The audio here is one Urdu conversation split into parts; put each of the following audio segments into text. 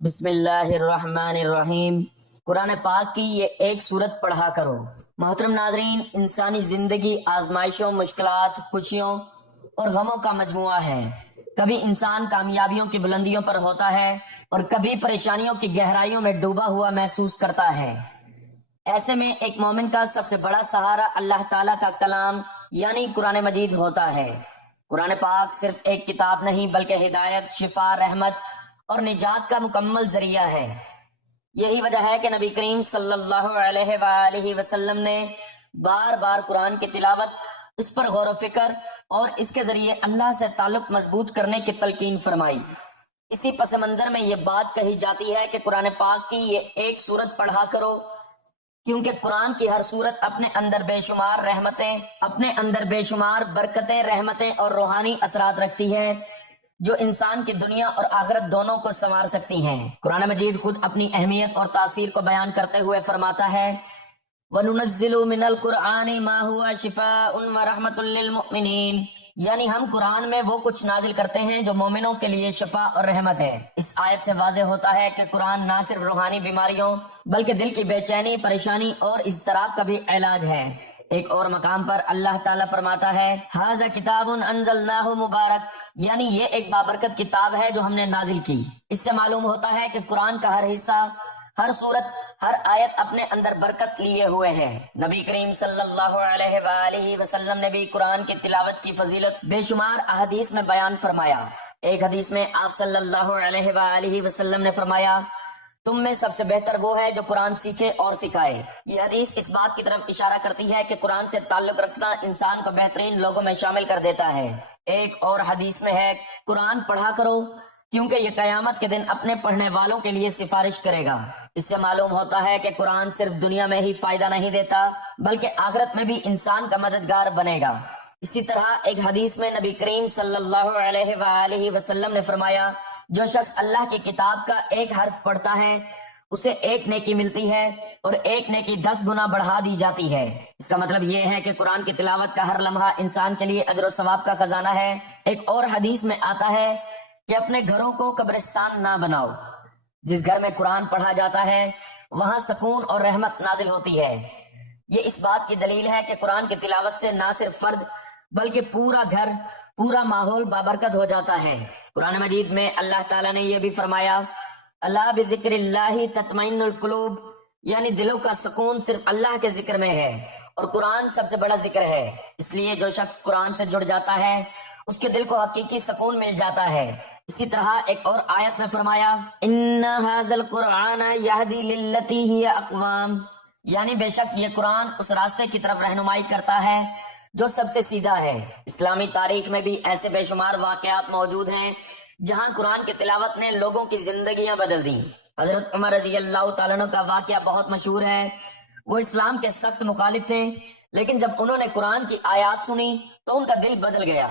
بسم اللہ الرحمن الرحیم۔ قرآن پاک کی یہ ایک سورت پڑھا کرو۔ محترم ناظرین، انسانی زندگی آزمائشوں، مشکلات، خوشیوں اور غموں کا مجموعہ ہے۔ کبھی انسان کامیابیوں کی بلندیوں پر ہوتا ہے اور کبھی پریشانیوں کی گہرائیوں میں ڈوبا ہوا محسوس کرتا ہے۔ ایسے میں ایک مومن کا سب سے بڑا سہارا اللہ تعالیٰ کا کلام یعنی قرآن مجید ہوتا ہے۔ قرآن پاک صرف ایک کتاب نہیں بلکہ ہدایت، شفا، رحمت اور نجات کا مکمل ذریعہ ہے۔ یہی وجہ ہے کہ نبی کریم صلی اللہ علیہ وآلہ وسلم نے بار بار قرآن کی تلاوت، اس پر غور و فکر اور اس کے ذریعے اللہ سے تعلق مضبوط کرنے کی تلقین فرمائی۔ اسی پس منظر میں یہ بات کہی جاتی ہے کہ قرآن پاک کی یہ ایک سورت پڑھا کرو، کیونکہ قرآن کی ہر سورت اپنے اندر بے شمار برکتیں، رحمتیں اور روحانی اثرات رکھتی ہے جو انسان کی دنیا اور آخرت دونوں کو سنوار سکتی ہیں۔ قرآن مجید خود اپنی اہمیت اور تاثیر کو بیان کرتے ہوئے فرماتا ہے وَنُنَزِّلُ مِنَ الْقُرْآنِ مَا هُوَ شِفَاءٌ وَرَحْمَةٌ لِّلْمُؤْمِنِينَ، یعنی ہم قرآن میں وہ کچھ نازل کرتے ہیں جو مومنوں کے لیے شفا اور رحمت ہے۔ اس آیت سے واضح ہوتا ہے کہ قرآن نہ صرف روحانی بیماریوں بلکہ دل کی بے چینی، پریشانی اور اضطراب کا بھی علاج ہے۔ ایک اور مقام پر اللہ تعالیٰ فرماتا ہے ھذا کتاب انزلناہ مبارک، یعنی یہ ایک بابرکت کتاب ہے جو ہم نے نازل کی۔ اس سے معلوم ہوتا ہے کہ قرآن کا ہر حصہ، ہر سورت، ہر آیت اپنے اندر برکت لیے ہوئے ہے۔ نبی کریم صلی اللہ علیہ وآلہ وسلم نے بھی قرآن کی تلاوت کی فضیلت بے شمار احادیث میں بیان فرمایا۔ ایک حدیث میں آپ صلی اللہ علیہ وآلہ وسلم نے فرمایا تم میں سب سے بہتر وہ ہے جو قرآن سیکھے اور سکھائے۔ یہ حدیث اس بات کی طرف اشارہ کرتی ہے کہ قرآن سے تعلق رکھنا انسان کو بہترین لوگوں میں شامل کر دیتا ہے۔ ایک اور حدیث میں ہے قرآن پڑھا کرو کیونکہ یہ قیامت کے دن اپنے پڑھنے والوں کے لیے سفارش کرے گا۔ اس سے معلوم ہوتا ہے کہ قرآن صرف دنیا میں ہی فائدہ نہیں دیتا بلکہ آخرت میں بھی انسان کا مددگار بنے گا۔ اسی طرح ایک حدیث میں نبی کریم صلی اللہ علیہ وآلہ وسلم نے فرمایا جو شخص اللہ کی کتاب کا ایک حرف پڑھتا ہے اسے ایک نیکی ملتی ہے اور ایک نیکی 10 گنا بڑھا دی جاتی ہے۔ اس کا مطلب یہ ہے کہ قرآن کی تلاوت کا ہر لمحہ انسان کے لیے اجر و ثواب کا خزانہ ہے۔ ایک اور حدیث میں آتا ہے کہ اپنے گھروں کو قبرستان نہ بناؤ۔ جس گھر میں قرآن پڑھا جاتا ہے وہاں سکون اور رحمت نازل ہوتی ہے۔ یہ اس بات کی دلیل ہے کہ قرآن کی تلاوت سے نہ صرف فرد بلکہ پورا گھر، پورا ماحول بابرکت ہو جاتا ہے۔ قرآن مجید میں اللہ تعالیٰ نے یہ بھی فرمایا الا بذکر اللہ تطمئن القلوب، یعنی دلوں کا سکون صرف اللہ کے ذکر میں ہے، اور قرآن سب سے بڑا ذکر ہے۔ اس لیے جو شخص قرآن سے جڑ جاتا ہے اس کے دل کو حقیقی سکون مل جاتا ہے۔ اسی طرح ایک اور آیت میں فرمایا ان ھذا القرآن یہدی للتی ہی اقوام، یعنی بے شک یہ قرآن اس راستے کی طرف رہنمائی کرتا ہے جو سب سے سیدھا ہے۔ اسلامی تاریخ میں بھی ایسے بے شمار واقعات موجود ہیں جہاں قرآن کی تلاوت نے لوگوں کی زندگیاں بدل دیں۔ حضرت عمر رضی اللہ تعالیٰ عنہ کا واقعہ بہت مشہور ہے۔ وہ اسلام کے سخت مخالف تھے، لیکن جب انہوں نے قرآن کی آیات سنی تو ان کا دل بدل گیا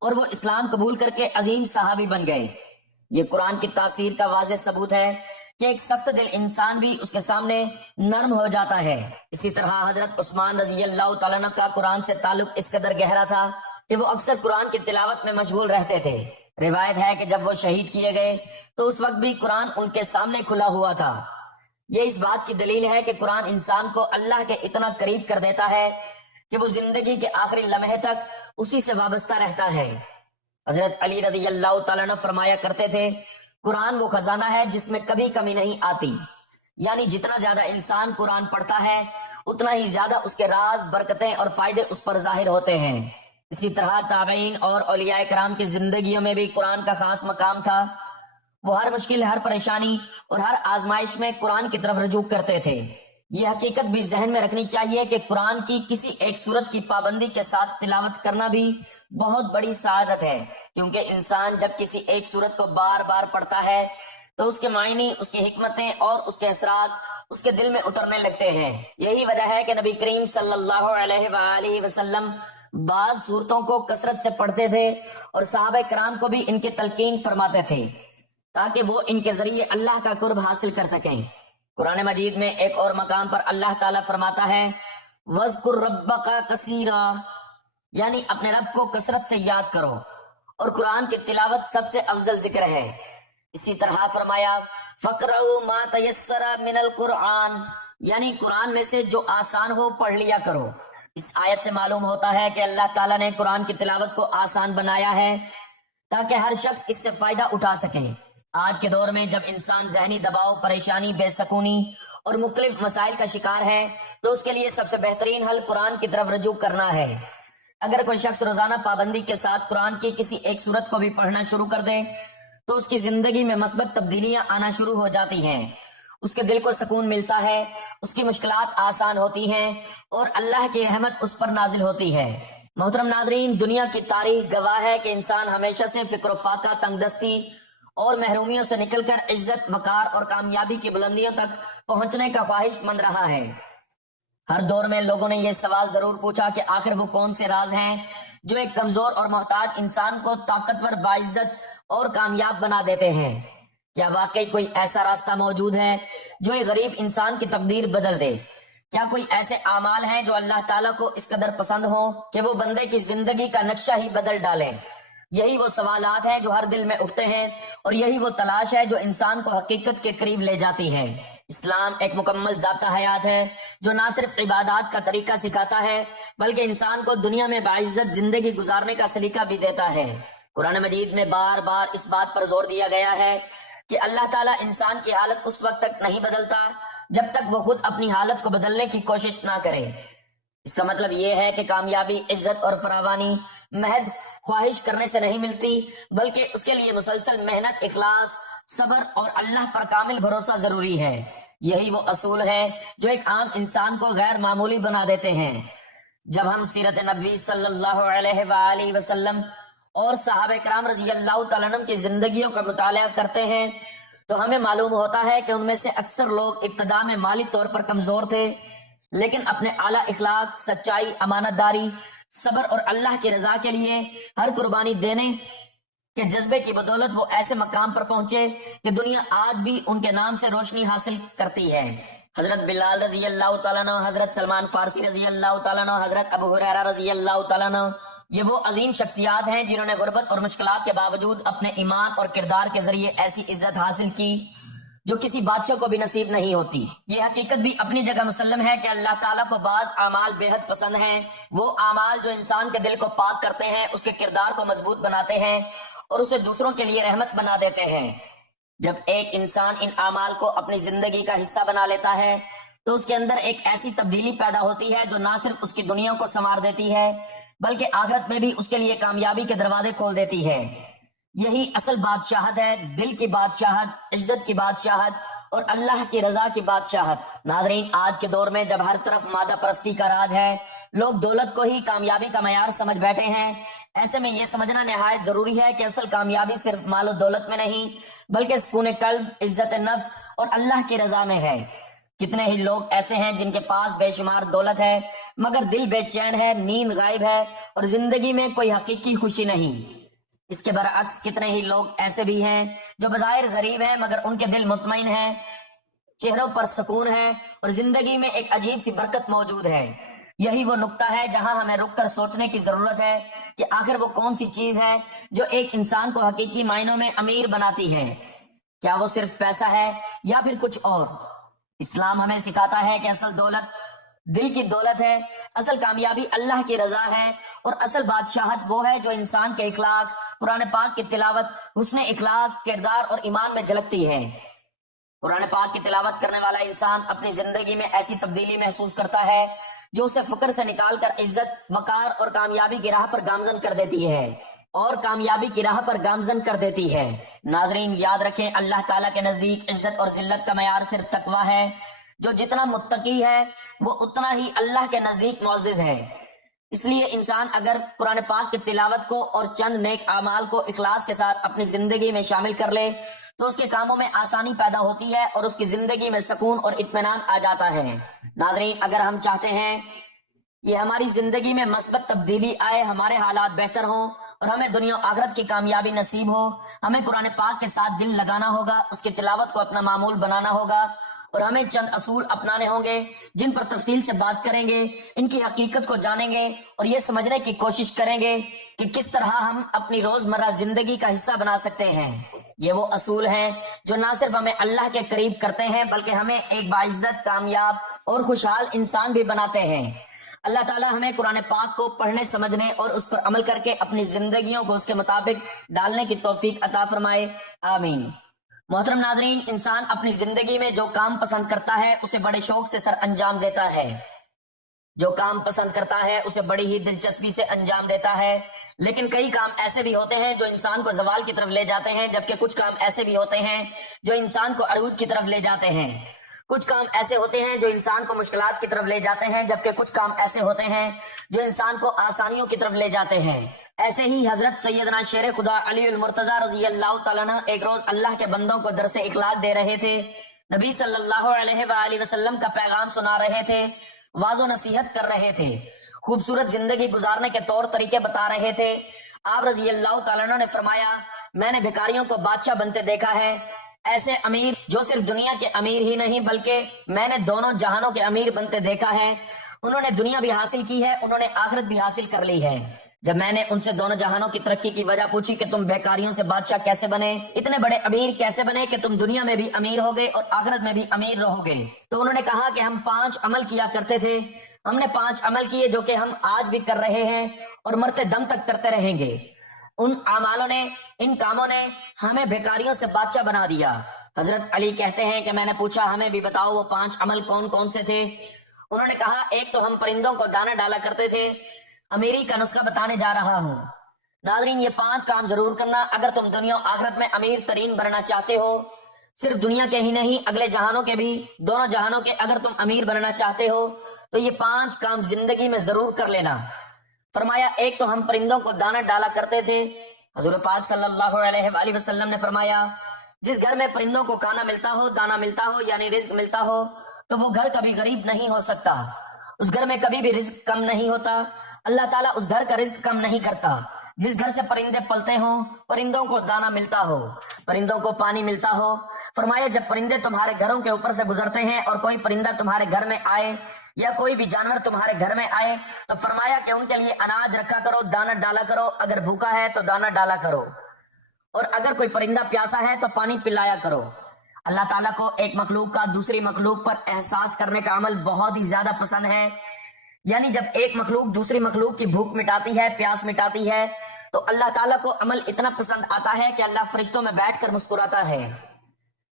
اور وہ اسلام قبول کر کے عظیم صحابی بن گئے۔ یہ قرآن کی تاثیر کا واضح ثبوت ہے کہ ایک سخت دل انسان بھی اس کے سامنے نرم ہو جاتا ہے۔ اسی طرح حضرت عثمان رضی اللہ تعالیٰ عنہ کا قرآن سے تعلق اس قدر گہرا تھا کہ وہ اکثر قرآن کی تلاوت میں مشغول رہتے تھے۔ روایت ہے کہ جب وہ شہید کیے گئے تو اس وقت بھی قرآن ان کے سامنے کھلا ہوا تھا۔ یہ اس بات کی دلیل ہے کہ قرآن انسان کو اللہ کے اتنا قریب کر دیتا ہے کہ وہ زندگی کے آخری لمحے تک اسی سے وابستہ رہتا ہے۔ حضرت علی رضی اللہ تعالیٰ عنہ فرمایا کرتے تھے قرآن وہ خزانہ ہے جس میں کبھی کمی نہیں آتی، یعنی جتنا زیادہ انسان قرآن پڑھتا ہے اتنا ہی زیادہ اس کے راز، برکتیں اور فائدے اس پر ظاہر ہوتے ہیں۔ اسی طرح تابعین اور اولیاء کرام کی زندگیوں میں بھی قرآن کا خاص مقام تھا۔ وہ ہر مشکل، ہر پریشانی اور ہر آزمائش میں قرآن کی طرف رجوع کرتے تھے۔ یہ حقیقت بھی ذہن میں رکھنی چاہیے کہ قرآن کی کسی ایک سورت کی پابندی کے ساتھ تلاوت کرنا بھی بہت بڑی سعادت ہے، کیونکہ انسان جب کسی ایک سورت کو بار بار پڑھتا ہے تو اس کے معنی، اس کی حکمتیں اور اس کے اثرات اس کے دل میں اترنے لگتے ہیں۔ یہی وجہ ہے کہ نبی کریم صلی اللہ علیہ وآلہ وسلم بعض سورتوں کو کثرت سے پڑھتے تھے اور صحابہ کرام کو بھی ان کی تلقین فرماتے تھے تاکہ وہ ان کے ذریعے اللہ کا قرب حاصل کر سکیں۔ قرآن مجید میں ایک اور مقام پر اللہ تعالیٰ فرماتا ہے وَاذْكُرْ رَبَّكَ كَثِيرًا، یعنی اپنے رب کو کثرت سے یاد کرو، اور قرآن کی تلاوت سب سے افضل ذکر ہے۔ اسی طرح فرمایا فقرؤ ما تیسر من القرآن، یعنی قرآن میں سے جو آسان ہو پڑھ لیا کرو۔ اس آیت سے معلوم ہوتا ہے کہ اللہ تعالیٰ نے قرآن کی تلاوت کو آسان بنایا ہے تاکہ ہر شخص اس سے فائدہ اٹھا سکے۔ آج کے دور میں جب انسان ذہنی دباؤ، پریشانی، بے سکونی اور مختلف مسائل کا شکار ہے تو اس کے لیے سب سے بہترین حل قرآن کی طرف رجوع کرنا ہے۔ اگر کوئی شخص روزانہ پابندی کے ساتھ قرآن کی کسی ایک سورت کو بھی پڑھنا شروع کر دے تو اس کی زندگی میں مثبت تبدیلیاں آنا شروع ہو جاتی ہیں، اس کے دل کو سکون ملتا ہے، اس کی مشکلات آسان ہوتی ہیں اور اللہ کی رحمت اس پر نازل ہوتی ہے۔ محترم ناظرین، دنیا کی تاریخ گواہ ہے کہ انسان ہمیشہ سے فکر و فاقہ، تنگ دستی اور محرومیوں سے نکل کر عزت، وقار اور کامیابی کی بلندیوں تک پہنچنے کا خواہش مند رہا ہے۔ ہر دور میں لوگوں نے یہ سوال ضرور پوچھا کہ آخر وہ کون سے راز ہیں جو ایک کمزور اور محتاج انسان کو طاقتور، باعزت اور کامیاب بنا دیتے ہیں۔ کیا واقعی کوئی ایسا راستہ موجود ہے جو ایک غریب انسان کی تقدیر بدل دے؟ کیا کوئی ایسے اعمال ہیں جو اللہ تعالیٰ کو اس قدر پسند ہوں کہ وہ بندے کی زندگی کا نقشہ ہی بدل ڈالیں؟ یہی وہ سوالات ہیں جو ہر دل میں اٹھتے ہیں اور یہی وہ تلاش ہے جو انسان کو حقیقت کے قریب لے جاتی ہے۔ اسلام ایک مکمل ضابطہ حیات ہے جو نہ صرف عبادات کا طریقہ سکھاتا ہے بلکہ انسان کو دنیا میں باعزت زندگی گزارنے کا سلیقہ بھی دیتا ہے۔ قرآن مجید میں بار بار اس بات پر زور دیا گیا ہے کہ اللہ تعالیٰ انسان کی حالت اس وقت تک نہیں بدلتا جب تک وہ خود اپنی حالت کو بدلنے کی کوشش نہ کرے۔ اس کا مطلب یہ ہے کہ کامیابی، عزت اور فراوانی محض خواہش کرنے سے نہیں ملتی بلکہ اس کے لیے مسلسل محنت، اخلاص، صبر اور اللہ پر کامل بھروسہ ضروری ہے۔ یہی وہ اصول ہیں جو ایک عام انسان کو غیر معمولی بنا دیتے ہیں۔ جب ہم سیرت نبوی صلی اللہ علیہ وآلہ وسلم اور صحابہ کرام رضی اللہ تعالیٰ عنہم کی زندگیوں کا مطالعہ کرتے ہیں تو ہمیں معلوم ہوتا ہے کہ ان میں سے اکثر لوگ ابتدا میں مالی طور پر کمزور تھے، لیکن اپنے اعلیٰ اخلاق، سچائی، امانت داری، صبر اور اللہ کی رضا کے لیے ہر قربانی دینے کے جذبے کی بدولت وہ ایسے مقام پر پہنچے کہ دنیا آج بھی ان کے نام سے روشنی حاصل کرتی ہے۔ حضرت بلال رضی اللہ تعالیٰ عنہ، حضرت سلمان فارسی رضی اللہ تعالیٰ عنہ، حضرت ابو ہریرہ رضی اللہ تعالیٰ عنہ، یہ وہ عظیم شخصیات ہیں جنہوں نے غربت اور مشکلات کے باوجود اپنے ایمان اور کردار کے ذریعے ایسی عزت حاصل کی جو کسی بادشاہ کو بھی نصیب نہیں ہوتی۔ یہ حقیقت بھی اپنی جگہ مسلم ہے کہ اللہ تعالیٰ کو بعض اعمال بے حد پسند ہیں، وہ اعمال جو انسان کے دل کو پاک کرتے ہیں، اس کے کردار کو مضبوط بناتے ہیں اور اسے دوسروں کے لیے رحمت بنا دیتے ہیں۔ جب ایک انسان ان اعمال کو اپنی زندگی کا حصہ بنا لیتا ہے تو اس کے اندر ایک ایسی تبدیلی پیدا ہوتی ہے جو نہ صرف اس کی دنیا کو سنوار دیتی ہے بلکہ آخرت میں بھی اس کے لیے کامیابی کے دروازے کھول دیتی ہے۔ یہی اصل بادشاہت ہے، دل کی بادشاہت، عزت کی بادشاہت اور اللہ کی رضا کی بادشاہت۔ ناظرین، آج کے دور میں جب ہر طرف مادہ پرستی کا راج ہے، لوگ دولت کو ہی کامیابی کا معیار سمجھ بیٹھے ہیں، ایسے میں یہ سمجھنا نہایت ضروری ہے کہ اصل کامیابی صرف مال و دولت میں نہیں بلکہ سکون قلب، عزت نفس اور اللہ کی رضا میں ہے۔ کتنے ہی لوگ ایسے ہیں جن کے پاس بے شمار دولت ہے مگر دل بے چین ہے، نیند غائب ہے اور زندگی میں کوئی حقیقی خوشی نہیں۔ اس کے برعکس کتنے ہی لوگ ایسے بھی ہیں جو بظاہر غریب ہیں مگر ان کے دل مطمئن ہیں، چہروں پر سکون ہے اور زندگی میں ایک عجیب سی برکت موجود ہے۔ یہی وہ نقطہ ہے جہاں ہمیں رک کر سوچنے کی ضرورت ہے کہ آخر وہ کون سی چیز ہے جو ایک انسان کو حقیقی معنوں میں امیر بناتی ہے۔ کیا وہ صرف پیسہ ہے یا پھر کچھ اور؟ اسلام ہمیں سکھاتا ہے کہ اصل دولت دل کی دولت ہے، اصل کامیابی اللہ کی رضا ہے اور اصل بادشاہت وہ ہے جو انسان کے اخلاق، قرآن پاک کی تلاوت، حسن اخلاق، کردار اور ایمان میں جھلکتی ہے۔ قرآن پاک کی تلاوت کرنے والا انسان اپنی زندگی میں ایسی تبدیلی محسوس کرتا ہے جو اسے فقر سے نکال کر عزت، وقار اور کامیابی کی راہ پر گامزن کر دیتی ہے ناظرین، یاد رکھیں، اللہ تعالیٰ کے نزدیک عزت اور ذلت کا معیار صرف تقویٰ ہے۔ جو جتنا متقی ہے وہ اتنا ہی اللہ کے نزدیک معزز ہے۔ اس لیے انسان اگر قرآن پاک کی تلاوت کو اور چند نیک اعمال کو اخلاص کے ساتھ اپنی زندگی میں شامل کر لے تو اس کے کاموں میں آسانی پیدا ہوتی ہے اور اس کی زندگی میں سکون اور اطمینان آ جاتا ہے۔ ناظرین، اگر ہم چاہتے ہیں یہ ہماری زندگی میں مثبت تبدیلی آئے، ہمارے حالات بہتر ہوں اور ہمیں دنیا و آخرت کی کامیابی نصیب ہو، ہمیں قرآن پاک کے ساتھ دل لگانا ہوگا، اس کی تلاوت کو اپنا معمول بنانا ہوگا اور ہمیں چند اصول اپنانے ہوں گے جن پر تفصیل سے بات کریں گے، ان کی حقیقت کو جانیں گے اور یہ سمجھنے کی کوشش کریں گے کہ کس طرح ہم اپنی روزمرہ زندگی کا حصہ بنا سکتے ہیں۔ یہ وہ اصول ہیں جو نہ صرف ہمیں اللہ کے قریب کرتے ہیں بلکہ ہمیں ایک باعزت، کامیاب اور خوشحال انسان بھی بناتے ہیں۔ اللہ تعالیٰ ہمیں قرآن پاک کو پڑھنے، سمجھنے اور اس پر عمل کر کے اپنی زندگیوں کو اس کے مطابق ڈالنے کی توفیق عطا فرمائے، آمین۔ محترم ناظرین، انسان اپنی زندگی میں جو کام پسند کرتا ہے اسے بڑے شوق سے سر انجام دیتا ہے، جو کام پسند کرتا ہے اسے بڑی ہی دلچسپی سے انجام دیتا ہے، لیکن کئی کام ایسے بھی ہوتے ہیں جو انسان کو زوال کی طرف لے جاتے ہیں، جبکہ کچھ کام ایسے بھی ہوتے ہیں جو انسان کو عروج کی طرف لے جاتے ہیں۔ کچھ کام ایسے ہوتے ہیں جو انسان کو مشکلات کی طرف لے جاتے ہیں، جبکہ کچھ کام ایسے ہوتے ہیں جو انسان کو آسانیوں کی طرف لے جاتے ہیں۔ ایسے ہی حضرت سیدنا شیر خدا علی المرتضی رضی اللہ تعالیٰ عنہ ایک روز اللہ کے بندوں کو درس اخلاق دے رہے تھے، نبی صلی اللہ علیہ وآلہ وسلم کا پیغام سنا رہے تھے، واضح و نصیحت کر رہے تھے، خوبصورت زندگی گزارنے کے طور طریقے بتا رہے تھے۔ آپ رضی اللہ تعالیٰ عنہ نے فرمایا، میں نے بھکاریوں کو بادشاہ بنتے دیکھا ہے، ایسے امیر جو صرف دنیا کے امیر ہی نہیں بلکہ میں نے دونوں جہانوں کے امیر بنتے دیکھا ہے۔ انہوں نے دنیا بھی حاصل کی ہے، انہوں نے آخرت بھی حاصل کر لی ہے۔ جب میں نے ان سے دونوں جہانوں کی ترقی کی وجہ پوچھی کہ تم بھکاریوں سے بادشاہ کیسے بنے، اتنے بڑے امیر کیسے بنے کہ تم دنیا میں بھی امیر ہو گئے اور آخرت میں بھی امیر رہو گے، تو انہوں نے کہا کہ ہم 5 عمل کیا کرتے تھے، ہم نے 5 عمل کیے جو کہ ہم آج بھی کر رہے ہیں اور مرتے دم تک کرتے رہیں گے۔ ان اعمالوں نے، ان کاموں نے ہمیں بھکاریوں سے بادشاہ بنا دیا۔ حضرت علی کہتے ہیں کہ میں نے پوچھا ہمیں بھی بتاؤ وہ 5 عمل کون کون سے تھے؟ انہوں نے کہا ایک تو ہم پرندوں کو دانا ڈالا کرتے تھے، امیری کا نسخہ بتانے جا رہا ہوں۔ ناظرین، یہ 5 کام ضرور کرنا اگر تم دنیا و آخرت میں امیر ترین بننا چاہتے ہو، صرف دنیا کے ہی نہیں اگلے جہانوں کے بھی، دونوں جہانوں کے اگر تم امیر بننا چاہتے ہو تو یہ 5 کام زندگی میں ضرور کر لینا۔ فرمایا ایک تو ہم پرندوں کو دانا ڈالا کرتے تھے۔ حضور پاک صلی اللہ علیہ وآلہ وسلم نے فرمایا جس گھر میں پرندوں کو کھانا ملتا ہو، دانا ملتا ہو یعنی رزق ملتا ہو، تو وہ گھر کبھی غریب نہیں ہو سکتا، اس گھر میں کبھی بھی رزق کم نہیں ہوتا، اللہ تعالیٰ اس گھر کا رزق کم نہیں کرتا۔ جس گھر سے پرندے پلتے ہوں، پرندوں کو دانا ملتا ہو، پرندوں کو پانی ملتا ہو۔ فرمایا جب پرندے تمہارے گھروں کے اوپر سے گزرتے ہیں اور کوئی پرندہ تمہارے گھر میں آئے یا کوئی بھی جانور تمہارے گھر میں آئے تو فرمایا کہ ان کے لیے اناج رکھا کرو، دانا ڈالا کرو، اگر بھوکا ہے تو دانا ڈالا کرو، اور اگر کوئی پرندہ پیاسا ہے تو پانی پلایا کرو۔ اللہ تعالیٰ کو ایک مخلوق کا دوسری مخلوق پر احساس کرنے کا عمل بہت ہی زیادہ پسند ہے، یعنی جب ایک مخلوق دوسری مخلوق کی بھوک مٹاتی ہے، پیاس مٹاتی ہے، تو اللہ تعالیٰ کو عمل اتنا پسند آتا ہے کہ اللہ فرشتوں میں بیٹھ کر مسکراتا ہے۔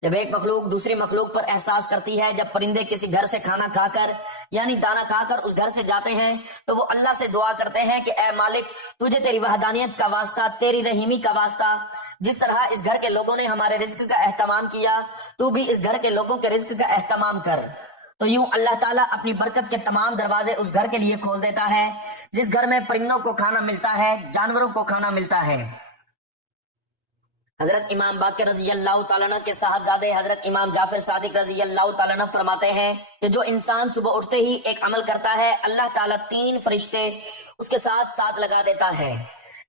جب ایک مخلوق دوسری مخلوق پر احساس کرتی ہے، جب پرندے کسی گھر سے کھانا کھا کر یعنی دانا کھا کر اس گھر سے جاتے ہیں تو وہ اللہ سے دعا کرتے ہیں کہ اے مالک تجھے تیری وحدانیت کا واسطہ، تیری رحیمی کا واسطہ، جس طرح اس گھر کے لوگوں نے ہمارے رزق کا اہتمام کیا تو بھی اس گھر کے لوگوں کے رزق کا اہتمام کر۔ تو یوں اللہ تعالیٰ اپنی برکت کے تمام دروازے اس گھر کے لیے کھول دیتا ہے جس گھر میں پرندوں کو کھانا ملتا ہے، جانوروں کو کھانا ملتا ہے۔ حضرت امام باقر رضی اللہ تعالیٰ عنہ کے صاحبزادے حضرت امام جعفر صادق رضی اللہ تعالیٰ عنہ فرماتے ہیں کہ جو انسان صبح اٹھتے ہی ایک عمل کرتا ہے، اللہ تعالیٰ 3 فرشتے اس کے ساتھ ساتھ لگا دیتا ہے،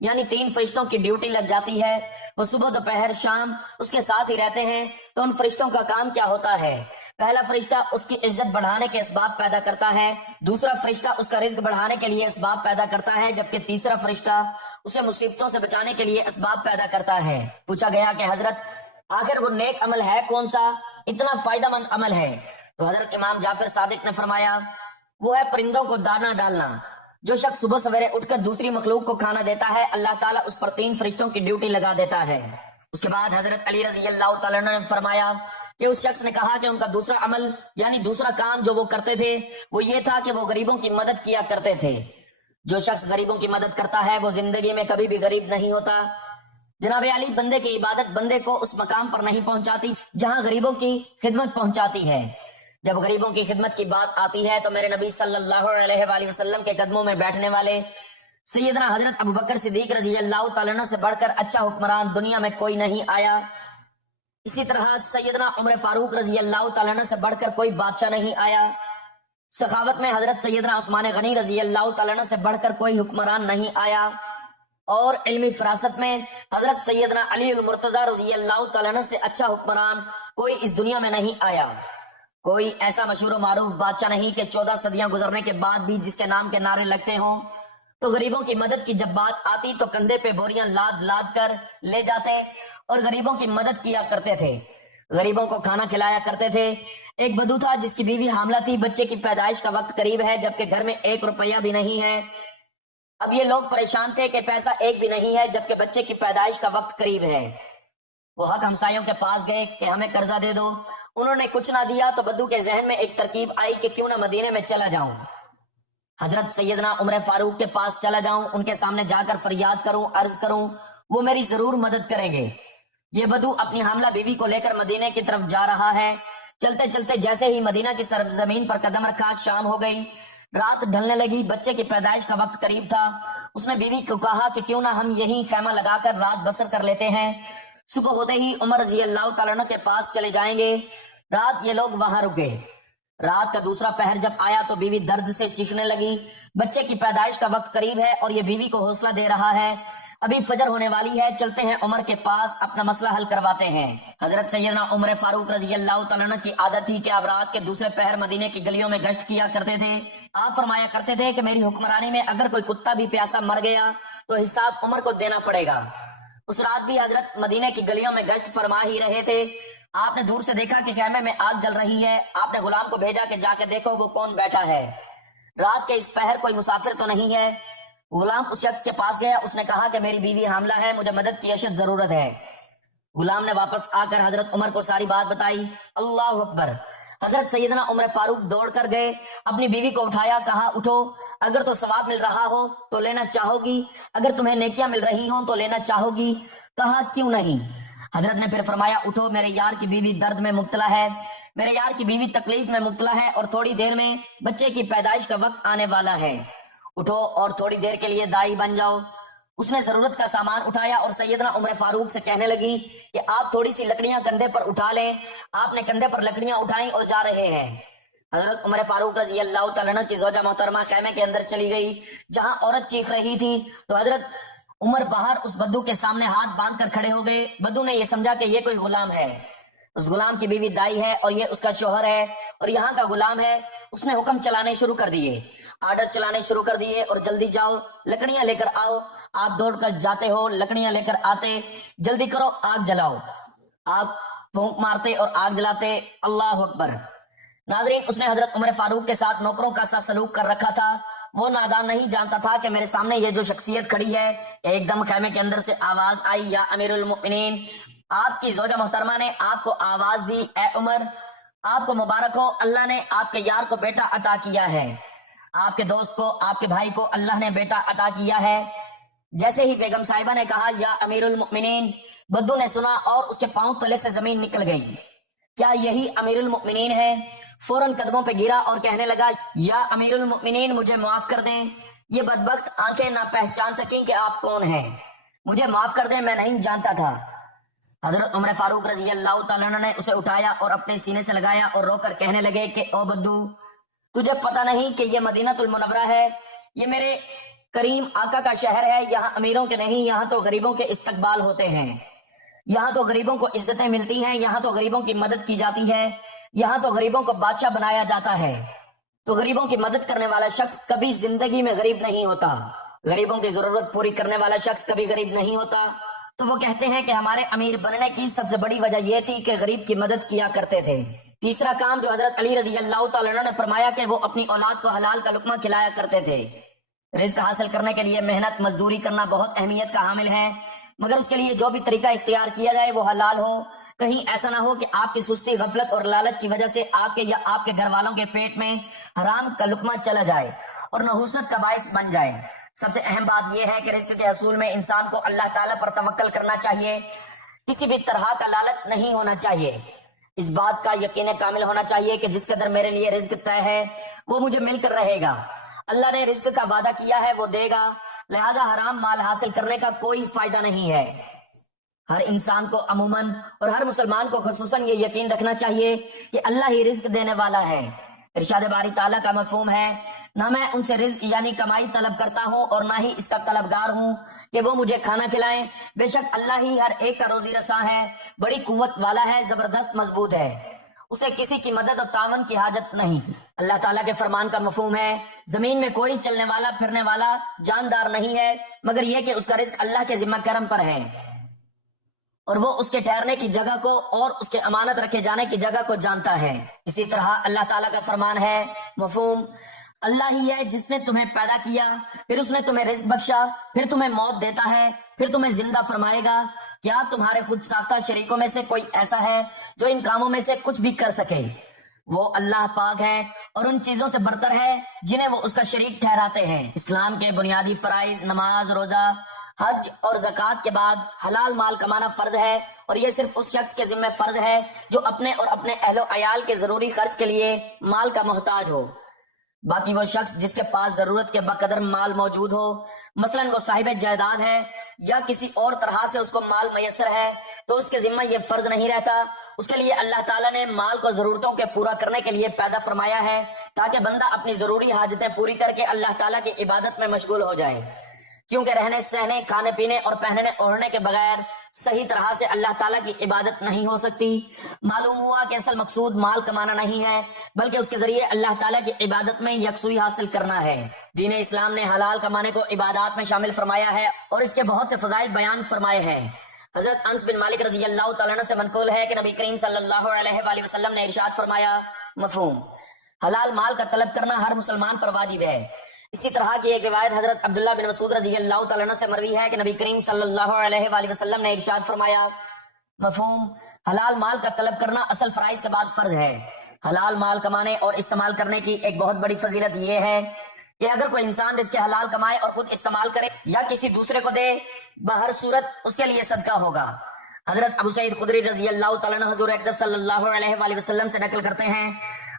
یعنی 3 فرشتوں کی ڈیوٹی لگ جاتی ہے، وہ صبح دوپہر شام اس کے ساتھ ہی رہتے ہیں۔ تو ان فرشتوں کا کام کیا ہوتا ہے؟ پہلا فرشتہ اس کی عزت بڑھانے کے اسباب پیدا کرتا ہے، دوسرا فرشتہ اس کا رزق بڑھانے کے لیے اسباب پیدا کرتا ہے، جبکہ تیسرا فرشتہ اسے مصیبتوں سے بچانے کے لیے اسباب پیدا کرتا ہے۔ پوچھا گیا کہ حضرت آخر وہ نیک عمل ہے کون سا، اتنا فائدہ مند عمل ہے؟ تو حضرت امام جعفر صادق نے فرمایا وہ ہے پرندوں کو دانا ڈالنا۔ جو شخص صبح سویرے اٹھ کر دوسری مخلوق کو کھانا دیتا ہے، اللہ تعالیٰ اس پر 3 فرشتوں کی ڈیوٹی لگا دیتا ہے۔ اس کے بعد حضرت علی رضی اللہ تعالیٰ عنہ نے فرمایا کہ اس شخص نے کہا کہ ان کا دوسرا عمل یعنی دوسرا کام جو وہ کرتے تھے وہ یہ تھا کہ وہ غریبوں کی مدد کیا کرتے تھے۔ جو شخص غریبوں کی مدد کرتا ہے وہ زندگی میں کبھی بھی غریب نہیں ہوتا۔ جناب علی، بندے کی عبادت بندے کو اس مقام پر نہیں پہنچاتی جہاں غریبوں کی خدمت پہنچاتی ہے۔ جب غریبوں کی خدمت کی بات آتی ہے تو میرے نبی صلی اللہ علیہ وآلہ وسلم کے قدموں میں بیٹھنے والے سیدنا حضرت ابوبکر صدیق رضی اللہ تعالیٰ عنہ سے بڑھ کر اچھا حکمران دنیا میں کوئی نہیں آیا۔ اسی طرح سیدنا عمر فاروق رضی اللہ تعالیٰ عنہ سے بڑھ کر کوئی بادشاہ نہیں آیا۔ سخاوت میں حضرت سیدنا عثمان غنی رضی اللہ تعالیٰ عنہ سے بڑھ کر کوئی حکمران نہیں آیا، اور علمی فراست میں حضرت سیدنا علی المرتضی رضی اللہ تعالیٰ عنہ سے اچھا حکمران کوئی اس دنیا میں نہیں آیا۔ کوئی ایسا مشہور و معروف بادشاہ نہیں کہ 14 صدیاں گزرنے کے بعد بھی جس کے نام کے نعرے لگتے ہوں تو غریبوں کی مدد کی جب بات آتی تو کندھے پہ بوریاں لاد لاد کر لے جاتے اور غریبوں کی مدد کیا کرتے تھے، غریبوں کو کھانا کھلایا کرتے تھے۔ ایک بدو تھا جس کی بیوی حاملہ تھی، بچے کی پیدائش کا وقت قریب ہے جبکہ گھر میں 1 روپیہ بھی نہیں ہے۔ اب یہ لوگ پریشان تھے کہ پیسہ ایک بھی نہیں ہے جبکہ بچے کی پیدائش کا وقت قریب ہے۔ وہ حق ہمسایوں کے پاس گئے کہ ہمیں قرضہ دے دو، انہوں نے کچھ نہ دیا تو بدو کے ذہن میں ایک ترکیب آئی کہ کیوں نہ مدینے میں چلا جاؤں، حضرت سیدنا عمر فاروق کے پاس چلا جاؤں، ان کے سامنے جا کر فریاد کروں، عرض کروں، وہ میری ضرور مدد کریں گے۔ یہ بدو اپنی حاملہ بیوی کو لے کر مدینے کی طرف جا رہا ہے۔ چلتے چلتے جیسے ہی مدینہ کی سرزمین پر قدم رکھا، شام ہو گئی، رات ڈھلنے لگی، بچے کی پیدائش کا وقت قریب تھا۔ اس نے بیوی کو کہا کہ کیوں نہ ہم یہیں خیمہ لگا کر رات بسر کر لیتے ہیں، صبح ہوتے ہی عمر رضی اللہ تعالیٰ عنہ کے پاس چلے جائیں گے۔ رات یہ لوگ وہاں رک گئے۔ رات کا دوسرا پہر جب آیا تو بیوی درد سے چیخنے لگی، بچے کی پیدائش کا وقت قریب ہے اور یہ بیوی کو حوصلہ دے رہا ہے، ابھی فجر ہونے والی ہے، چلتے ہیں عمر کے پاس اپنا مسئلہ حل کرواتے ہیں۔ حضرت سیدنا عمر فاروق رضی اللہ تعالیٰ عنہ کی عادت تھی کہ آپ رات کے دوسرے پہر مدینے کی گلیوں میں گشت کیا کرتے تھے۔ آپ فرمایا کرتے تھے کہ میری حکمرانی میں اگر کوئی کتا بھی پیاسا مر گیا تو حساب عمر کو دینا پڑے گا۔ اس رات بھی حضرت مدینے کی گلیوں میں گشت فرما ہی رہے تھے۔ آپ نے دور سے دیکھا کہ خیمے میں آگ جل رہی ہے۔ آپ نے غلام کو بھیجا کہ جا کے دیکھو وہ کون بیٹھا ہے، رات کے اس پہر کوئی مسافر تو نہیں ہے۔ غلام اس شخص کے پاس گیا، اس نے کہا کہ میری بیوی حاملہ ہے، مجھے مدد کی اشد ضرورت ہے۔ غلام نے واپس آ کر حضرت عمر کو ساری بات بتائی۔ اللہ اکبر! حضرت سیدنا عمر فاروق دوڑ کر گئے، اپنی بیوی کو اٹھایا، کہا اٹھو، اگر تو ثواب مل رہا ہو تو لینا چاہو گی، اگر تمہیں نیکیاں مل رہی ہوں تو لینا چاہو گی؟ کہا کیوں نہیں؟ حضرت نے پھر فرمایا اٹھو، میرے یار کی بیوی درد میں مبتلا ہے، میرے یار کی بیوی تکلیف میں مبتلا ہے اور تھوڑی دیر میں بچے کی پیدائش کا وقت آنے والا ہے، اٹھو اور تھوڑی دیر کے لیے دائی بن جاؤ۔ اس نے ضرورت کا سامان اٹھایا اور سیدنا عمر فاروق سے کہنے لگی کہ آپ تھوڑی سی لکڑیاں کندھے پر اٹھا لیں۔ آپ نے کندھے پر لکڑیاں اٹھائیں اور جا رہے ہیں۔ حضرت عمر فاروق رضی اللہ تعالیٰ عنہ کی زوجہ محترمہ خیمے کے اندر چلی گئی جہاں عورت چیخ رہی تھی، تو حضرت عمر باہر اس بدو کے سامنے ہاتھ باندھ کر کھڑے ہو گئے۔ بدو نے یہ سمجھا کہ یہ کوئی غلام ہے، اس غلام کی بیوی دائی ہے اور یہ اس کا شوہر ہے اور یہاں کا غلام ہے۔ اس نے حکم چلانے شروع کر دیے، آرڈر چلانے شروع کر دیے، اور جلدی جاؤ، لکڑیاں لے کر آؤ۔ آپ دوڑ کر جاتے ہو، لکڑیاں لے کر آتے، جلدی کرو، آگ جلاؤ۔ آپ پھونک مارتے اور آگ جلاتے۔ اللہ اکبر! ناظرین، اس نے حضرت عمر فاروق کے ساتھ نوکروں کا سا سلوک کر رکھا تھا۔ وہ نادان نہیں جانتا تھا کہ میرے سامنے یہ جو شخصیت کھڑی ہے۔ ایک دم خیمے کے اندر سے آواز آئی، یا امیر المؤمنین! آپ کی زوجہ محترمہ نے آپ کو آواز دی، اے عمر، آپ کو مبارک ہو، اللہ نے آپ کے یار کو بیٹا عطا کیا ہے، آپ کے دوست کو، آپ کے بھائی کو اللہ نے بیٹا عطا کیا ہے۔ جیسے ہی بیگم صاحبہ نے کہا یا امیر المؤمنین، بدو نے سنا اور اس کے پاؤں تلے سے زمین نکل گئی۔ کیا یہی امیر المؤمنین ہے؟ فوراً قدموں پہ گرا اور کہنے لگا، یا امیر المؤمنین مجھے معاف کر دیں، یہ بدبخت آنکھیں نہ پہچان سکیں کہ آپ کون ہیں، مجھے معاف کر دیں، میں نہیں جانتا تھا۔ حضرت عمر فاروق رضی اللہ تعالیٰ عنہ نے اسے اٹھایا اور اپنے سینے سے لگایا اور رو کر کہنے لگے کہ او بدو، تجھے پتہ نہیں کہ یہ مدینہ المنورہ ہے، یہ میرے کریم آقا کا شہر ہے، یہاں امیروں کے نہیں، یہاں تو غریبوں کے استقبال ہوتے ہیں، یہاں تو غریبوں کو عزتیں ملتی ہیں، یہاں تو غریبوں کی مدد کی جاتی ہے، یہاں تو غریبوں کو بادشاہ بنایا جاتا ہے۔ تو غریبوں کی مدد کرنے والا شخص کبھی زندگی میں غریب نہیں ہوتا، غریبوں کی ضرورت پوری کرنے والا شخص کبھی غریب نہیں ہوتا۔ تو وہ کہتے ہیں کہ ہمارے امیر بننے کی سب سے بڑی وجہ یہ تھی کہ غریب کی مدد کیا کرتے تھے۔ تیسرا کام جو حضرت علی رضی اللہ تعالیٰ عنہ نے فرمایا کہ وہ اپنی اولاد کو حلال کا لقمہ کھلایا کرتے تھے۔ رزق حاصل کرنے کے لیے محنت مزدوری کرنا بہت اہمیت کا حامل ہے، مگر اس کے لیے جو بھی طریقہ اختیار کیا جائے وہ حلال ہو۔ کہیں ایسا نہ ہو کہ آپ کی سستی، غفلت اور لالچ کی وجہ سے آپ کے یا آپ کے گھر والوں کے پیٹ میں حرام کا لقمہ چلا جائے اور نحوست کا باعث بن جائے۔ سب سے اہم بات یہ ہے کہ رزق کے حصول میں انسان کو اللہ تعالیٰ پر توکل کرنا چاہیے، کسی بھی طرح کا لالچ نہیں ہونا چاہیے۔ اس بات کا یقین کامل ہونا چاہیے کہ جس قدر میرے لیے رزق طے ہے وہ مجھے مل کر رہے گا، اللہ نے رزق کا وعدہ کیا ہے وہ دے گا، لہذا حرام مال حاصل کرنے کا کوئی فائدہ نہیں ہے۔ ہر انسان کو عموماً اور ہر مسلمان کو خصوصاً یہ یقین رکھنا چاہیے کہ اللہ ہی رزق دینے والا ہے۔ ارشاد باری تعالیٰ کا مفہوم ہے، نہ میں ان سے رزق یعنی کمائی طلب کرتا ہوں اور نہ ہی اس کا طلبگار ہوں کہ وہ مجھے کھانا کھلائیں، بے شک اللہ ہی ہر ایک کا روزی رساں ہے، بڑی قوت والا ہے، زبردست مضبوط ہے، اسے کسی کی مدد اور تعاون کی حاجت نہیں۔ اللہ تعالیٰ کے فرمان کا مفہوم ہے، زمین میں کوئی چلنے والا پھرنے والا جاندار نہیں ہے مگر یہ کہ اس کا رزق اللہ کے ذمہ کرم پر ہے۔ اور وہ اس کے ٹھہرنے کی جگہ کو اور اس کے امانت رکھے جانے کی جگہ کو جانتا ہے۔ اسی طرح اللہ تعالیٰ کا فرمان ہے، مفہوم، اللہ ہی ہے جس نے تمہیں پیدا کیا، پھر اس نے تمہیں رزق بخشا، پھر تمہیں موت دیتا ہے، پھر تمہیں زندہ فرمائے گا۔ کیا تمہارے خود ساختہ شریکوں میں سے کوئی ایسا ہے جو ان کاموں میں سے کچھ بھی کر سکے؟ وہ اللہ پاک ہے اور ان چیزوں سے برتر ہے جنہیں وہ اس کا شریک ٹھہراتے ہیں۔ اسلام کے بنیادی فرائض نماز، روزہ، حج اور زکوٰۃ کے بعد حلال مال کمانا فرض ہے، اور یہ صرف اس شخص کے ذمہ فرض ہے جو اپنے اور اپنے اہل و عیال کے ضروری خرچ کے لیے مال کا محتاج ہو۔ باقی وہ شخص جس کے پاس ضرورت کے بقدر مال موجود ہو، مثلاً وہ صاحب جائیداد ہے یا کسی اور طرح سے اس کو مال میسر ہے، تو اس کے ذمہ یہ فرض نہیں رہتا۔ اس کے لیے اللہ تعالیٰ نے مال کو ضرورتوں کے پورا کرنے کے لیے پیدا فرمایا ہے تاکہ بندہ اپنی ضروری حاجتیں پوری کر کے اللہ تعالیٰ کی عبادت میں مشغول ہو جائے، کیونکہ رہنے سہنے، کھانے پینے اور پہننے اوڑھنے کے بغیر صحیح طرح سے اللہ تعالیٰ کی عبادت نہیں ہو سکتی۔ معلوم ہوا کہ اصل مقصود مال کمانا نہیں ہے، بلکہ اس کے ذریعے اللہ تعالیٰ کی عبادت میں یکسوئی حاصل کرنا ہے۔ دین اسلام نے حلال کمانے کو عبادات میں شامل فرمایا ہے اور اس کے بہت سے فضائل بیان فرمائے ہیں۔ حضرت انس بن مالک رضی اللہ تعالیٰ عنہ سے منقول ہے کہ نبی کریم صلی اللہ علیہ وآلہ وسلم نے ارشاد فرمایا، مفہوم، حلال مال کا طلب کرنا ہر مسلمان پر واجب ہے۔ اسی طرح کی ایک روایت حضرت عبداللہ بن مسعود رضی اللہ تعالیٰ عنہ سے مروی ہے کہ نبی کریم صلی اللہ علیہ وآلہ وسلم نے ارشاد فرمایا، مفہوم، حلال مال کا طلب کرنا اصل فرائض کے بعد فرض ہے۔ حلال مال کمانے اور استعمال کرنے کی ایک بہت بڑی فضیلت یہ ہے کہ اگر کوئی انسان رزق حلال کمائے اور خود استعمال کرے یا کسی دوسرے کو دے، بہر صورت اس کے لیے صدقہ ہوگا۔ حضرت ابو سعید خدری رضی اللہ تعالیٰ عنہ حضور اقدس صلی اللہ علیہ وآلہ وسلم سے نقل کرتے ہیں،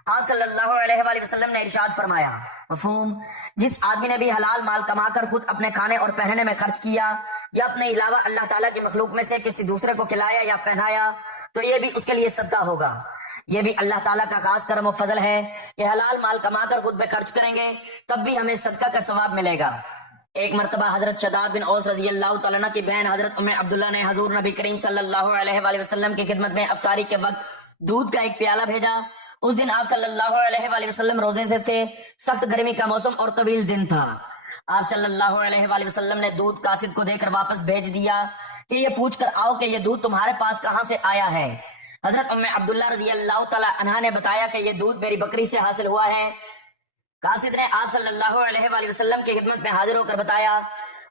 آپ صلی اللہ علیہ وآلہ وسلم نے ارشاد فرمایا، مفہوم، جس آدمی نے بھی حلال مال کما کر خود اپنے کھانے اور پہننے میں خرچ کیا یا اپنے علاوہ اللہ تعالیٰ کی مخلوق میں سے کسی دوسرے کو کھلایا یا پہنایا، تو یہ بھی اس کے لیے صدقہ ہوگا۔ یہ بھی اللہ تعالیٰ کا خاص کرم و فضل ہے کہ حلال مال کما کر خود پہ خرچ کریں گے تب بھی ہمیں صدقہ کا ثواب ملے گا۔ ایک مرتبہ حضرت شداد بن اوس رضی اللہ تعالیٰ عنہ کی بہن حضرت ام عبداللہ نے حضور نبی کریم صلی اللہ علیہ وآلہ وسلم کی خدمت میں افطاری کے وقت دودھ کا ایک پیالہ بھیجا۔ اس دن آپ صلی اللہ علیہ وآلہ وسلم روزے سے تھے، سخت گرمی کا موسم اور طویل دن تھا۔ آپ صلی اللہ علیہ وآلہ وسلم نے دودھ قاصد کو دے کر واپس بھیج دیا کہ یہ پوچھ کر آؤ کہ یہ دودھ تمہارے پاس کہاں سے آیا ہے۔ حضرت ام عبداللہ رضی اللہ تعالیٰ عنہا نے بتایا کہ یہ دودھ میری بکری سے حاصل ہوا ہے۔ قاصد نے آپ صلی اللہ علیہ وآلہ وسلم کی خدمت میں حاضر ہو کر بتایا۔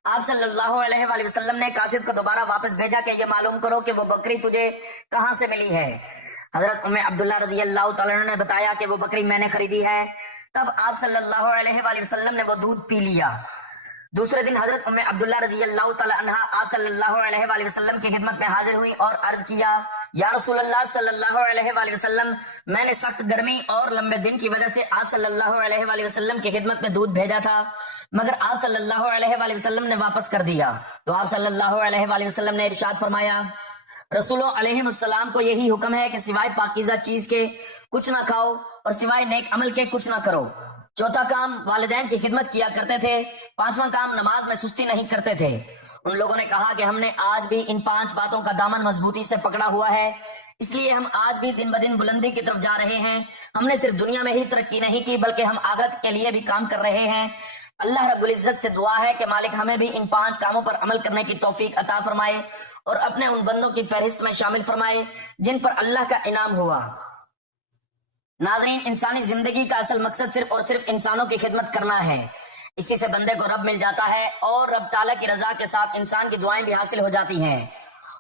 آپ صلی اللہ علیہ وآلہ وسلم نے قاصد کو دوبارہ واپس بھیجا کہ یہ معلوم کرو کہ وہ بکری تجھے کہاں سے ملی ہے۔ حضرت ام عبداللہ رضی اللہ تعالیٰ عنہ نے بتایا کہ وہ بکری میں نے خریدی ہے۔ تب آپ صلی اللہ علیہ وآلہ وسلم نے وہ دودھ پی لیا۔ دوسرے دن حضرت ام عبداللہ رضی اللہ تعالیٰ عنہ آپ صلی اللہ علیہ وآلہ وسلم کی خدمت میں حاضر ہوئی اور عرض کیا، یا رسول اللہ صلی اللہ علیہ وآلہ وسلم، میں نے سخت گرمی اور لمبے دن کی وجہ سے آپ صلی اللہ علیہ وآلہ وسلم کی خدمت میں دودھ بھیجا تھا، مگر آپ صلی اللہ علیہ وآلہ وسلم نے واپس کر دیا۔ تو آپ صلی اللہ علیہ وآلہ وسلم نے ارشاد فرمایا، رسولوں علیہ السلام کو یہی حکم ہے کہ سوائے پاکیزہ چیز کے کچھ نہ کھاؤ اور سوائے نیک عمل کے کچھ نہ کرو۔ چوتھا کام والدین کی خدمت کیا کرتے تھے۔ پانچواں کام نماز میں سستی نہیں کرتے تھے۔ ان لوگوں نے کہا کہ ہم نے آج بھی ان 5 باتوں کا دامن مضبوطی سے پکڑا ہوا ہے، اس لیے ہم آج بھی دن بدن بلندی کی طرف جا رہے ہیں۔ ہم نے صرف دنیا میں ہی ترقی نہیں کی بلکہ ہم آخرت کے لیے بھی کام کر رہے ہیں۔ اللہ رب العزت سے دعا ہے کہ مالک ہمیں بھی ان 5 کاموں پر عمل کرنے کی توفیق عطا فرمائے اور اپنے ان بندوں کی فہرست میں شامل فرمائے جن پر اللہ کا انعام ہوا۔ ناظرین، انسانی زندگی کا اصل مقصد صرف اور صرف انسانوں کی خدمت کرنا ہے۔ اسی سے بندے کو رب مل جاتا ہے اور رب تعالیٰ کی رضا کے ساتھ انسان کی دعائیں بھی حاصل ہو جاتی ہیں،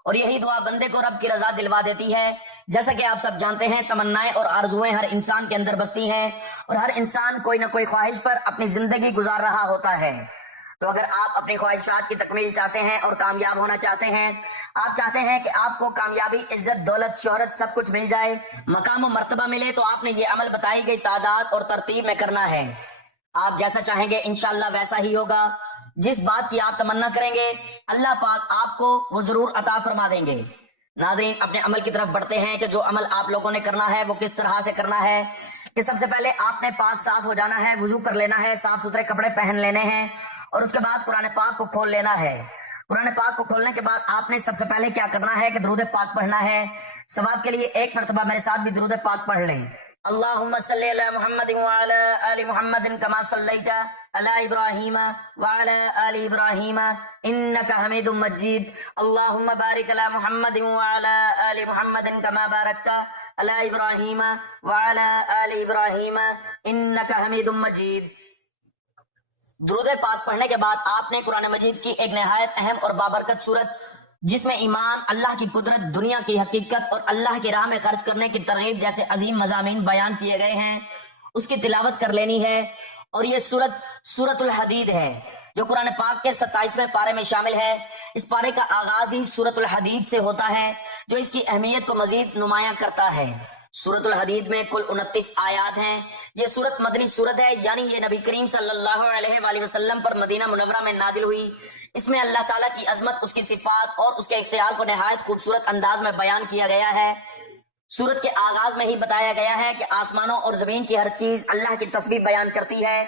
اور یہی دعا بندے کو رب کی رضا دلوا دیتی ہے۔ جیسا کہ آپ سب جانتے ہیں، تمنائیں اور آرزوئیں ہر انسان کے اندر بستی ہیں اور ہر انسان کوئی نہ کوئی خواہش پر اپنی زندگی گزار رہا ہوتا ہے۔ تو اگر آپ اپنی خواہشات کی تکمیل چاہتے ہیں اور کامیاب ہونا چاہتے ہیں، آپ چاہتے ہیں کہ آپ کو کامیابی، عزت، دولت، شہرت سب کچھ مل جائے، مقام و مرتبہ ملے، تو آپ نے یہ عمل بتائی گئی تعداد اور ترتیب میں کرنا ہے۔ آپ جیسا چاہیں گے انشاءاللہ ویسا ہی ہوگا۔ جس بات کی آپ تمنا کریں گے اللہ پاک آپ کو وہ ضرور عطا فرما دیں گے۔ ناظرین، اپنے عمل کی طرف بڑھتے ہیں کہ جو عمل آپ لوگوں نے کرنا ہے وہ کس طرح سے کرنا ہے کہ سب سے پہلے آپ نے پاک صاف ہو جانا ہے، وضو کر لینا ہے، صاف ستھرے کپڑے پہن لینے ہیں، اور اس کے بعد قرآن پاک کو کھول لینا ہے۔ قرآن پاک کو کھولنے کے بعد آپ نے سب سے پہلے کیا کرنا ہے کہ درود پاک پڑھنا ہے۔ ثواب کے لیے 1 مرتبہ میرے ساتھ بھی درود پاک پڑھ لیں۔ اللهم صل على محمد وعلى آل محمد كما صليت على إبراهيم وعلى آل إبراهيم إنك حميد مجيد. اللهم بارك على محمد وعلى آل محمد كما باركت على إبراهيم وعلى آل إبراهيم إنك حميد مجيد. درود پاک پڑھنے کے بعد آپ نے قرآن مجید کی ایک نہایت اہم اور بابرکت صورت جس میں ایمان، اللہ کی قدرت، دنیا کی حقیقت اور اللہ کی راہ میں خرچ کرنے کی ترغیب جیسے عظیم مضامین بیان کیے گئے ہیں اس کی تلاوت کر لینی ہے. اور یہ سورت الحدید ہے جو قرآن پاک کے 27ویں پارے میں شامل ہے. اس پارے کا آغاز ہی سورت الحدید سے ہوتا ہے جو اس کی اہمیت کو مزید نمایاں کرتا ہے. سورت الحدید میں کل 29 آیات ہیں. یہ سورت مدنی سورت ہے، یعنی یہ نبی کریم صلی اللہ علیہ وآلہ وسلم پر مدینہ منورہ میں نازل ہوئی. اس میں اللہ تعالیٰ کی عظمت، اس کی صفات اور اس کے اختیار کو نہایت خوبصورت انداز میں بیان کیا گیا ہے. سورت کے آغاز میں ہی بتایا گیا ہے کہ آسمانوں اور زمین کی ہر چیز اللہ کی تسبیح بیان کرتی ہے،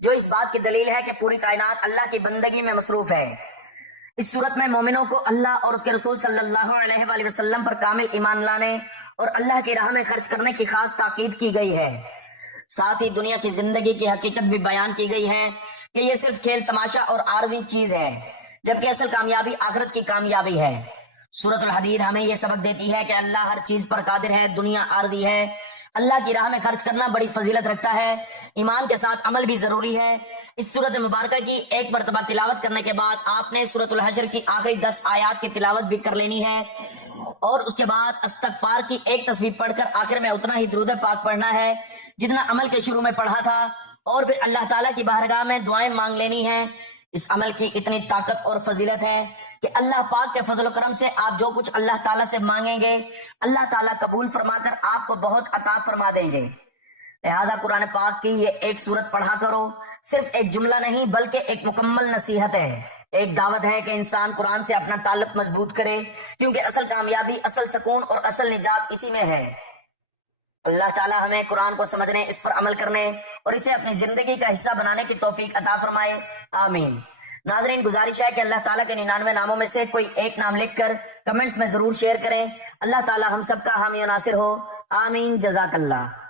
جو اس بات کی دلیل ہے کہ پوری کائنات اللہ کی بندگی میں مصروف ہے. اس صورت میں مومنوں کو اللہ اور اس کے رسول صلی اللہ علیہ وآلہ وسلم پر کامل ایمان لانے اور اللہ کی راہ میں خرچ کرنے کی خاص تاکید کی گئی ہے. ساتھ ہی دنیا کی زندگی کی حقیقت بھی بیان کی گئی ہے کہ یہ صرف کھیل تماشا اور عارضی چیز ہے، جبکہ اصل کامیابی آخرت کی کامیابی ہے. سورت الحدید ہمیں یہ سبق دیتی ہے کہ اللہ ہر چیز پر قادر ہے، دنیا عارضی ہے. اللہ کی راہ میں خرچ کرنا بڑی فضیلت رکھتا ہے. ایمان کے ساتھ عمل بھی ضروری ہے. اس سورت مبارکہ کی ایک مرتبہ تلاوت کرنے کے بعد آپ نے سورت الحشر کی آخری 10 آیات کی تلاوت بھی کر لینی ہے، اور اس کے بعد استغفار کی ایک تسبیح پڑھ کر آخر میں اتنا ہی درود پاک پڑھنا ہے جتنا عمل کے شروع میں پڑھا تھا، اور پھر اللہ تعالیٰ کی بارگاہ میں دعائیں مانگ لینی ہیں. اس عمل کی اتنی طاقت اور فضیلت ہے کہ اللہ پاک کے فضل و کرم سے آپ جو کچھ اللہ تعالیٰ سے مانگیں گے اللہ تعالیٰ قبول فرما کر آپ کو بہت عطا فرما دیں گے. لہٰذا قرآن پاک کی یہ ایک سورت پڑھا کرو. صرف ایک جملہ نہیں بلکہ ایک مکمل نصیحت ہے، ایک دعوت ہے کہ انسان قرآن سے اپنا تعلق مضبوط کرے، کیونکہ اصل کامیابی، اصل سکون اور اصل نجات اسی میں ہے. اللہ تعالیٰ ہمیں قرآن کو سمجھنے، اس پر عمل کرنے اور اسے اپنی زندگی کا حصہ بنانے کی توفیق عطا فرمائے. آمین. ناظرین، گزارش ہے کہ اللہ تعالیٰ کے 99 ناموں میں سے کوئی ایک نام لکھ کر کمنٹس میں ضرور شیئر کریں. اللہ تعالیٰ ہم سب کا حامی و ناصر ہو. آمین. جزاک اللہ.